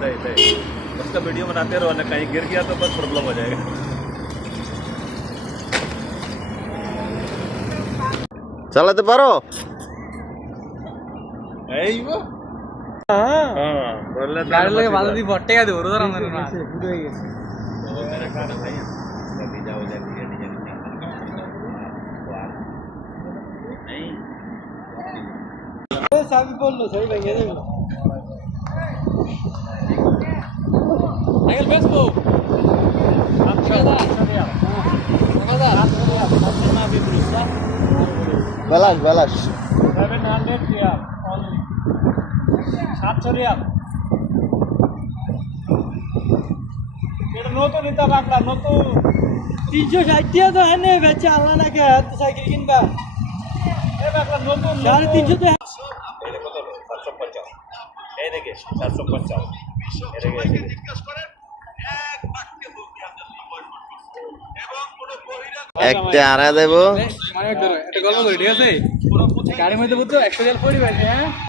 सही सही उसका वीडियो बनाते रहो ना कहीं गिर गया तो बस प्रॉब्लम हो जाएगा চালাতে পারো এই वो हाँ बोलने गाड़ी लगे बाल दी बट्टे का दे उधर अंदर ना तो मेरा खाना भाई जल्दी जाओ जल्दी जल्दी जल्दी नहीं साहब बोल लो सही भैया देखो आगे बेस को आप चला आप भी ब्रूसा বেলাস বেলাস 700 রিয়াল only 700 রিয়াল এটা নতুন নিতে বাকড়া নতুন 360 টাকা তো এনে বেচে আল্লাহ না কে তো সাইকেল কিনবা এ বাকড়া নতুন 350 তো मेरे को तो 750 ये देखिए 750 मेरे को জিজ্ঞেস করেন এক বাক্যে বলতে আপনার নম্বর এবং কোনো বহিরা একটা আড়া দেব মানে এটা গল্প করি ঠিক আছে গাড়ির মধ্যে বুঝছো 100 রিয়াল পড়ি ভাই হ্যাঁ